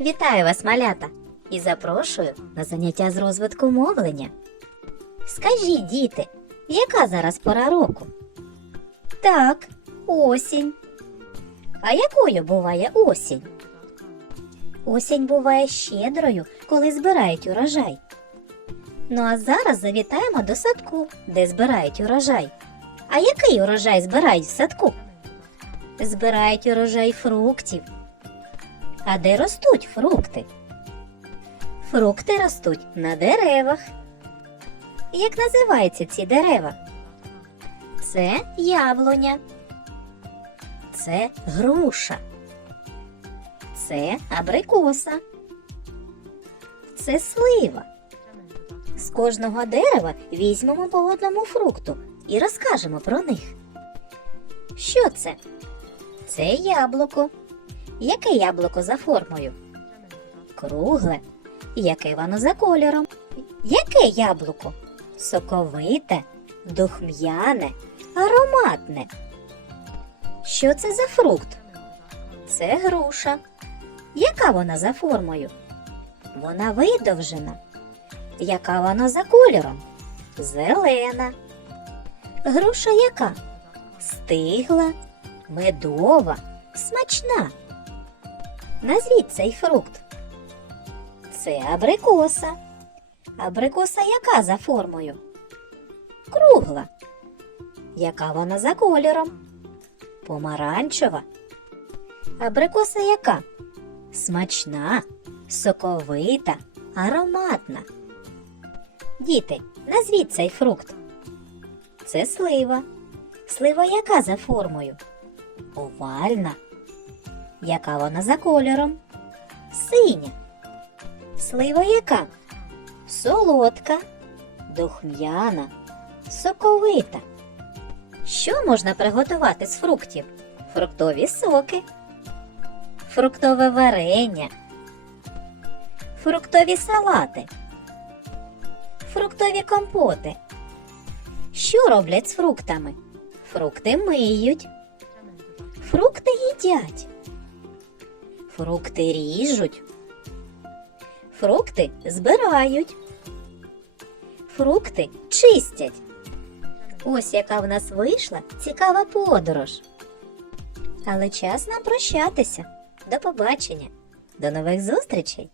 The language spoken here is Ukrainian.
Вітаю вас, малята, і запрошую на заняття з розвитку мовлення. Скажіть, діти, яка зараз пора року? Так, осінь. А якою буває осінь? Осінь буває щедрою, коли збирають урожай. Ну а зараз завітаємо до садку, де збирають урожай. А який урожай збирають в садку? Збирають урожай фруктів. А де ростуть фрукти? Фрукти ростуть на деревах. Як називаються ці дерева? Це яблуня. Це груша. Це абрикоса. Це слива. З кожного дерева візьмемо по одному фрукту і розкажемо про них. Що це? Це яблуко. Яке яблуко за формою? Кругле. Яке воно за кольором? Яке яблуко? Соковите, духм'яне, ароматне. Що це за фрукт? Це груша. Яка вона за формою? Вона видовжена. Яка вона за кольором? Зелена. Груша яка? Стигла, медова, смачна. Назвіть цей фрукт. Це абрикоса. Абрикоса яка за формою? Кругла. Яка вона за кольором? Помаранчева. Абрикоса яка? Смачна, соковита, ароматна. Діти, назвіть цей фрукт. Це слива. Слива яка за формою? Овальна. Яка вона за кольором? Синя. Слива яка? Солодка, духм'яна, соковита. Що можна приготувати з фруктів? Фруктові соки, фруктове варення, фруктові салати, фруктові компоти. Що роблять з фруктами? Фрукти миють, фрукти їдять, фрукти ріжуть, фрукти збирають, фрукти чистять. Ось яка в нас вийшла цікава подорож. Але час нам прощатися. До побачення. До нових зустрічей!